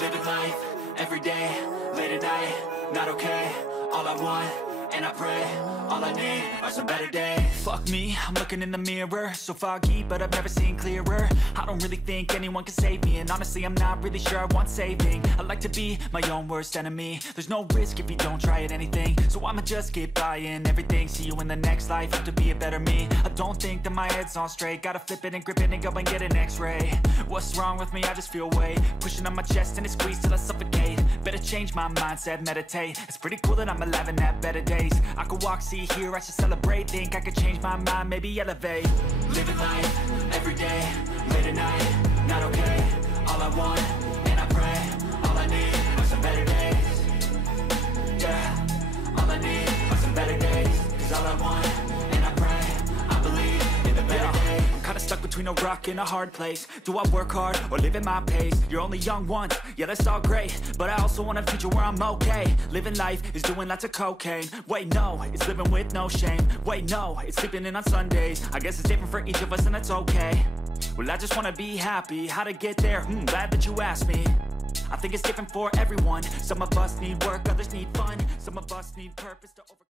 Living life, everyday, late at night, not okay. All I want, and I pray, all I need are some better days. Fuck me, I'm looking in the mirror, so foggy, but I've never seen clearer. I don't really think anyone can save me, and honestly I'm not really sure I want saving. I like to be my own worst enemy. There's no risk if you don't try at anything, so I'ma just get buying everything. See you in the next life, have to be a better me. I don't think that my head's on straight, gotta flip it and grip it and go and get an x-ray. What's wrong with me? I just feel weight pushing on my chest and it squeezes till I suffocate. Better change my mindset, meditate. It's pretty cool that I'm alive and have better days. I could walk, see, hear, I should celebrate. Think I could change my mind, maybe elevate. Living life, everyday, late at night, not okay. All I want, and I pray, all I need are some better days. Yeah, all I need are some better days. Cause all I want, and I pray, I believe in the better days. I'm kinda stuck between a rock and a hard place. Do I work hard or live at my pace? You're only young once, yeah that's all great, but I also want a future where I'm okay. Living life is doing lots of cocaine. Wait no, it's living with no shame. Wait no, it's sleeping in on Sundays. I guess it's different for each of us and that's okay. Well I just wanna be happy, how to get there? Glad that you asked me. I think it's different for everyone. Some of us need work, others need fun. Some of us need purpose to overcome.